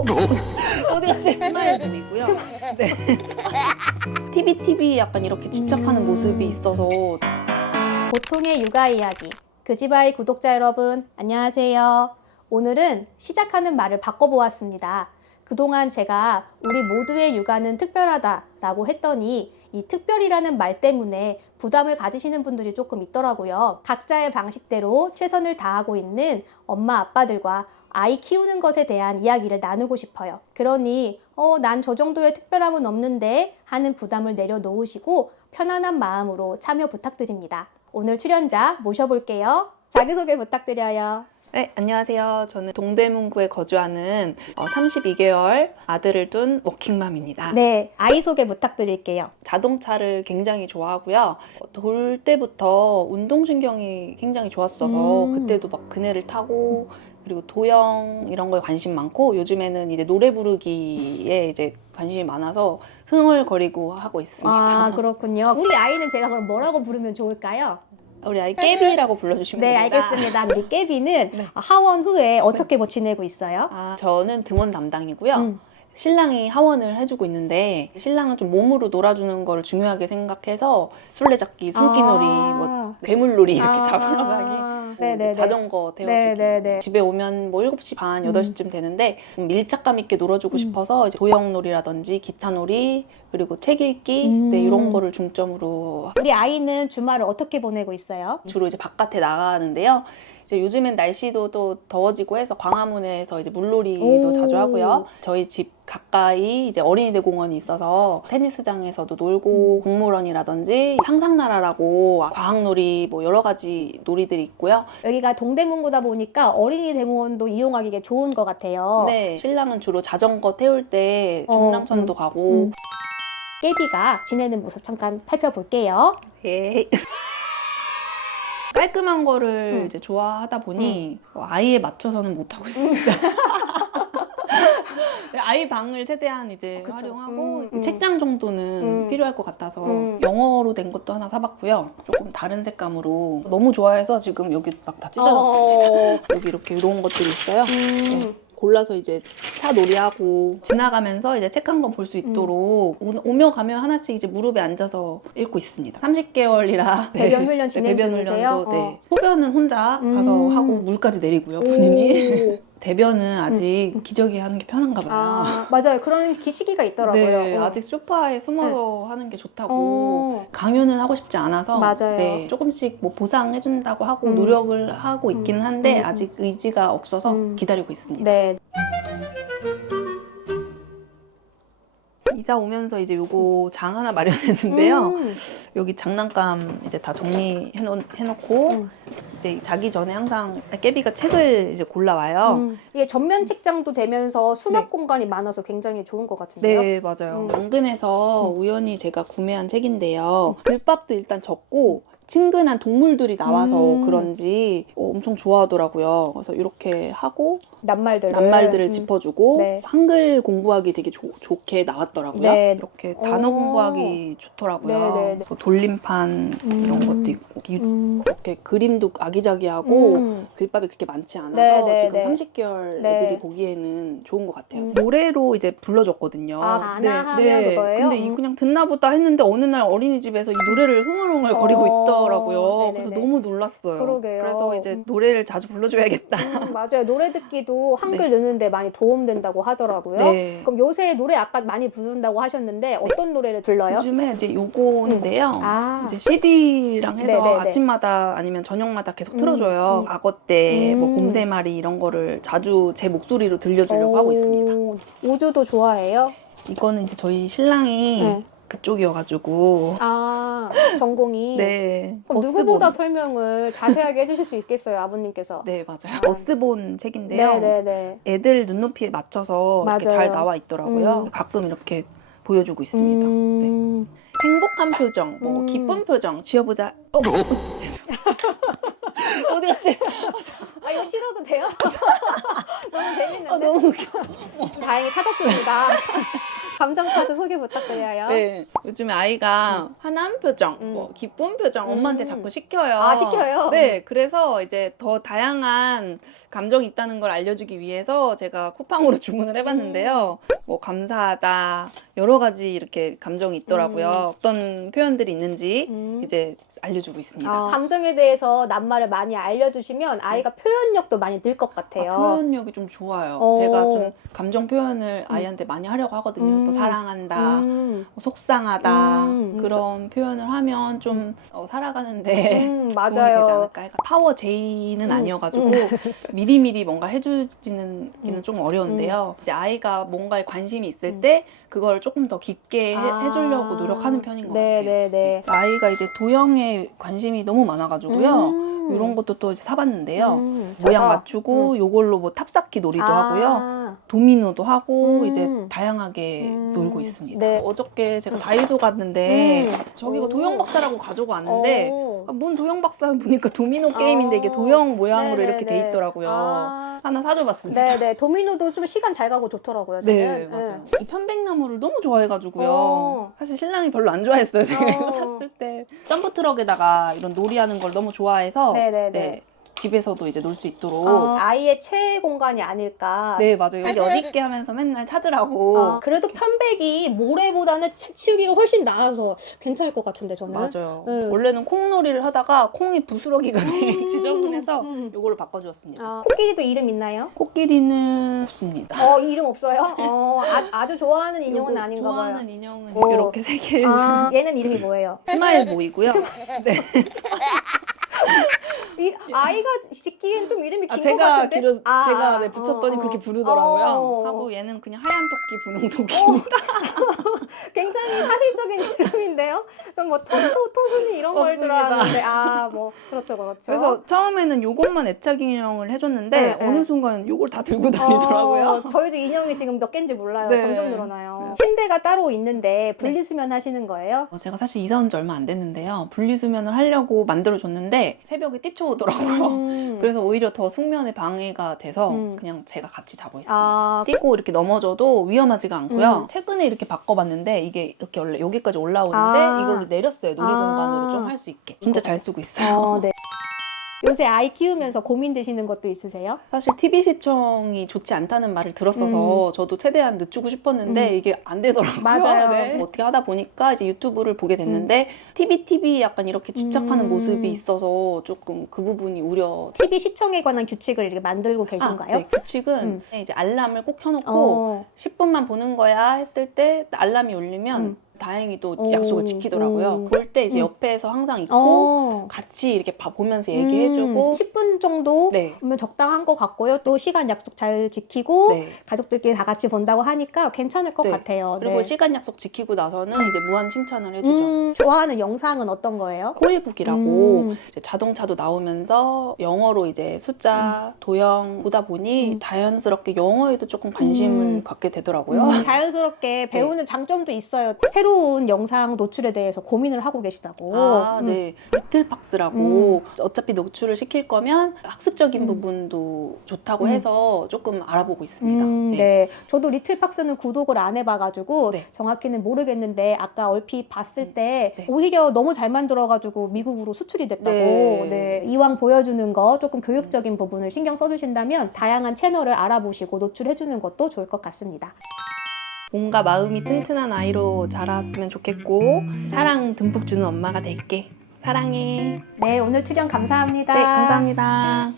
어디였지? 스마일북이고요. 네. TV 약간 이렇게 집착하는 모습이 있어서. 보통의 육아 이야기. 그지바이 구독자 여러분, 안녕하세요. 오늘은 시작하는 말을 바꿔보았습니다. 그동안 제가 우리 모두의 육아는 특별하다라고 했더니 이 특별이라는 말 때문에 부담을 가지시는 분들이 조금 있더라고요. 각자의 방식대로 최선을 다하고 있는 엄마 아빠들과 아이 키우는 것에 대한 이야기를 나누고 싶어요. 그러니 난 저 정도의 특별함은 없는데 하는 부담을 내려놓으시고 편안한 마음으로 참여 부탁드립니다. 오늘 출연자 모셔볼게요. 자기소개 부탁드려요. 네, 안녕하세요. 저는 동대문구에 거주하는 32개월 아들을 둔 워킹맘입니다. 네, 아이 소개 부탁드릴게요. 자동차를 굉장히 좋아하고요. 돌 때부터 운동신경이 굉장히 좋았어서 그때도 막 그네를 타고 그리고 도형 이런 거에 관심 많고 요즘에는 이제 노래 부르기에 이제 관심이 많아서 흥얼거리고 하고 있습니다. 아, 그렇군요. 우리 아이는 제가 그럼 뭐라고 부르면 좋을까요? 우리 아이 깨비라고 불러주시면 네, 됩니다. 알겠습니다. 우리 깨비는 네. 하원 후에 어떻게 뭐 지내고 있어요? 저는 등원 담당이고요. 신랑이 하원을 해주고 있는데 신랑은 좀 몸으로 놀아주는 걸 중요하게 생각해서 술래잡기, 술기놀이, 뭐 괴물놀이 이렇게 잡으러 가기, 뭐 자전거 태워주기. 집에 오면 뭐 7시 반, 8시쯤 되는데 밀착감 있게 놀아주고 싶어서 이제 도형놀이라든지 기차놀이 그리고 책 읽기 네, 이런 거를 중점으로. 우리 아이는 주말을 어떻게 보내고 있어요? 주로 이제 바깥에 나가는데요. 이제 요즘엔 날씨도 또 더워지고 해서 광화문에서 이제 물놀이도 자주 하고요. 저희 집 가까이 이제 어린이들 공원이 있어서 테니스장에서도 놀고 공모런이라든지 상상나라라고 과학놀이 뭐 여러 가지 놀이들이 있고요. 여기가 동대문구다 보니까 어린이 대공원도 이용하기가 좋은 것 같아요. 네, 신랑은 주로 자전거 태울 때 중랑천도 가고. 깨비가 지내는 모습 잠깐 살펴볼게요. 네. 깔끔한 거를 이제 좋아하다 보니 아이에 맞춰서는 못하고 있습니다. 아이 방을 최대한 이제 그쵸. 활용하고 책장 정도는 필요할 것 같아서 영어로 된 것도 하나 사봤고요. 조금 다른 색감으로 너무 좋아해서 지금 여기 막 다 찢어졌습니다. 여기 이렇게 이런 것들이 있어요. 네. 골라서 이제 차 놀이하고 지나가면서 이제 책 한 권 볼 수 있도록 오며 가며 하나씩 이제 무릎에 앉아서 읽고 있습니다. 30개월이라 배변 훈련 진행 배변 중이세요? 훈련도 소변은 혼자 가서 하고 물까지 내리고요, 본인이. 대변은 아직 기저귀 하는 게 편한가 봐요. 맞아요. 그런 시기가 있더라고요. 네, 아직 소파에 숨어서 하는 게 좋다고. 강요는 하고 싶지 않아서 맞아요. 네, 조금씩 뭐 보상해준다고 하고 노력을 하고 있기는 한데 아직 의지가 없어서 기다리고 있습니다. 네. 이사 오면서 이제 요거 장 하나 마련했는데요. 여기 장난감 이제 다 정리해놓고 이제 자기 전에 항상 깨비가 책을 이제 골라와요. 이게 전면 책장도 되면서 수납 공간이 많아서 굉장히 좋은 것 같은데요. 네, 맞아요. 당근에서 우연히 제가 구매한 책인데요. 글밥도 일단 적고 친근한 동물들이 나와서 그런지 엄청 좋아하더라고요. 그래서 이렇게 하고 낱말들을 짚어주고 네. 한글 공부하기 되게 좋게 나왔더라고요. 네. 이렇게 단어 공부하기 좋더라고요. 네. 뭐 돌림판 이런 것도 있고 이렇게 그림도 아기자기하고 글밥이 그렇게 많지 않아서 지금 30개월 애들이 보기에는 좋은 것 같아요. 노래로 이제 불러줬거든요. 하면 그거예요? 근데 그냥 듣나 보다 했는데 어느 날 어린이집에서 이 노래를 흥얼흥얼 거리고 있더라고요. 그래서 너무 놀랐어요. 그러게요. 그래서 이제 노래를 자주 불러줘야겠다. 맞아요. 노래 듣기도 한글 느는데 많이 도움된다고 하더라고요. 네. 그럼 요새 노래 아까 많이 부른다고 하셨는데 어떤 노래를 불러요? 요즘에 이제 요거인데요. 아. 이제 CD랑 해서 네네네. 아침마다 아니면 저녁마다 계속 틀어줘요. 악어 때, 뭐 곰새마리 이런 거를 자주 제 목소리로 들려주려고 하고 있습니다. 우주도 좋아해요? 이거는 이제 저희 신랑이 그쪽이어가지고. 전공이. 네. 그럼 누구보다 설명을 자세하게 해주실 수 있겠어요, 아버님께서? 네, 맞아요. 어스본 책인데요. 네네네. 애들 눈높이에 맞춰서 이렇게 맞아요. 잘 나와 있더라고요. 가끔 이렇게 보여주고 있습니다. 네. 행복한 표정, 뭐 기쁜 표정 지어보자. 죄송해요. 어디였지? 이거 싫어도 돼요? 너무 재밌는데? 너무 웃겨. 다행히 찾았습니다. 감정 카드 소개 부탁드려요. 네, 요즘에 아이가 화난 표정, 뭐 기쁜 표정 엄마한테 자꾸 시켜요. 아, 시켜요? 네, 그래서 이제 더 다양한 감정이 있다는 걸 알려주기 위해서 제가 쿠팡으로 주문을 해봤는데요. 뭐 감사하다, 여러 가지 이렇게 감정이 있더라고요. 어떤 표현들이 있는지 이제 알려주고 있습니다. 감정에 대해서 낱말을 많이 알려주시면 아이가 표현력도 많이 늘 것 같아요. 표현력이 좀 좋아요. 제가 좀 감정 표현을 아이한테 많이 하려고 하거든요. 뭐 사랑한다, 뭐 속상하다 그런 표현을 하면 좀 살아가는데 도움이 맞아요. 되지 않을까. 파워 J는 아니어가지고 미리미리 뭔가 해주지는 좀 어려운데요. 이제 아이가 뭔가에 관심이 있을 때 그걸 조금 더 깊게 해주려고 노력하는 편인 것 같아요. 네. 아이가 이제 도형에 관심이 너무 많아가지고요. 이런 것도 또 이제 사봤는데요. 모양 맞추고 요걸로 뭐 탑쌓기 놀이도 하고요. 도미노도 하고 이제 다양하게 놀고 있습니다. 네. 어저께 제가 다이소 갔는데 저기가 도형 박사라고 가지고 왔는데 뭔 도형 박사 보니까 도미노 게임인데 이게 도형 모양으로 이렇게 돼 있더라고요. 하나 사줘봤습니다. 네네. 도미노도 좀 시간 잘 가고 좋더라고요. 네, 저는. 맞아요. 이 편백나무를 너무 좋아해가지고요. 사실 신랑이 별로 안 좋아했어요. 제가 이거 샀을 때. 점프 트럭에다가 이런 놀이하는 걸 너무 좋아해서 네, 집에서도 이제 놀 수 있도록. 아이의 최애 공간이 아닐까. 네, 맞아요. 여기 어디 있게 하면서 맨날 찾으라고. 그래도 편백이 모래보다는 치우기가 훨씬 나아서 괜찮을 것 같은데 저는. 맞아요. 원래는 콩놀이를 하다가 콩이 부스러기가 지저분해서 이걸로 바꿔주었습니다. 코끼리도 이름 있나요? 코끼리는 없습니다. 이름 없어요? 아주 좋아하는 인형은 아닌가 봐요. 좋아하는 인형은 이렇게 세 개. 얘는 이름이 뭐예요? 스마일 보이고요. 네. 아이가 짓기엔 좀 이름이 긴 것 제가 같은데? 제가 네, 붙였더니 그렇게 부르더라고요. 하고 얘는 그냥 하얀 토끼, 분홍 토끼. 굉장히 사실적인 이름인데요? 전 뭐 토순이 이런 걸 줄 알았는데 뭐 그렇죠. 그래서 처음에는 요것만 애착 인형을 해줬는데 어느 순간 요걸 다 들고 다니더라고요. 저희도 인형이 지금 몇 개인지 몰라요. 네. 점점 늘어나요. 침대가 따로 있는데 분리수면 하시는 거예요? 제가 사실 이사 온 지 얼마 안 됐는데요. 분리수면을 하려고 만들어줬는데 새벽에 뛰쳐오더라고요. 그래서 오히려 더 숙면에 방해가 돼서 그냥 제가 같이 자고 있습니다. 뛰고 이렇게 넘어져도 위험하지가 않고요. 최근에 이렇게 바꿔봤는데 이게 이렇게 원래 여기까지 올라오는데 이걸로 내렸어요. 놀이공간으로 좀 할 수 있게. 진짜 잘 쓰고 있어요. 네. 요새 아이 키우면서 고민되시는 것도 있으세요? 사실 TV 시청이 좋지 않다는 말을 들었어서 저도 최대한 늦추고 싶었는데 이게 안 되더라고요. 맞아요. 네. 뭐 어떻게 하다 보니까 이제 유튜브를 보게 됐는데 TV 약간 이렇게 집착하는 모습이 있어서 조금 그 부분이 우려. TV 시청에 관한 규칙을 이렇게 만들고 계신가요? 네, 규칙은 이제 알람을 꼭 켜놓고 10분만 보는 거야 했을 때 알람이 울리면 다행히도 약속을 지키더라고요. 그럴 때 이제 옆에서 항상 있고 같이 이렇게 보면서 얘기해주고 10분 정도 네. 보면 적당한 것 같고요. 또 시간 약속 잘 지키고 네. 가족들끼리 다 같이 본다고 하니까 괜찮을 것 네. 같아요. 그리고 시간 약속 지키고 나서는 이제 무한 칭찬을 해주죠. 좋아하는 영상은 어떤 거예요? 코일북이라고 이제 자동차도 나오면서 영어로 이제 숫자, 도형 보다 보니 자연스럽게 영어에도 조금 관심을 갖게 되더라고요. 자연스럽게 배우는 장점도 있어요. 새로운 영상 노출에 대해서 고민을 하고 계시다고. 네. 리틀박스라고 어차피 노출을 시킬 거면 학습적인 부분도 좋다고 해서 조금 알아보고 있습니다. 네. 저도 리틀박스는 구독을 안 해봐가지고 네. 정확히는 모르겠는데 아까 얼핏 봤을 때 오히려 너무 잘 만들어가지고 미국으로 수출이 됐다고. 네. 이왕 보여주는 거 조금 교육적인 부분을 신경 써주신다면 다양한 채널을 알아보시고 노출해주는 것도 좋을 것 같습니다. 몸과 마음이 튼튼한 아이로 자랐으면 좋겠고 사랑 듬뿍 주는 엄마가 될게. 사랑해. 네, 오늘 출연 감사합니다. 네, 감사합니다.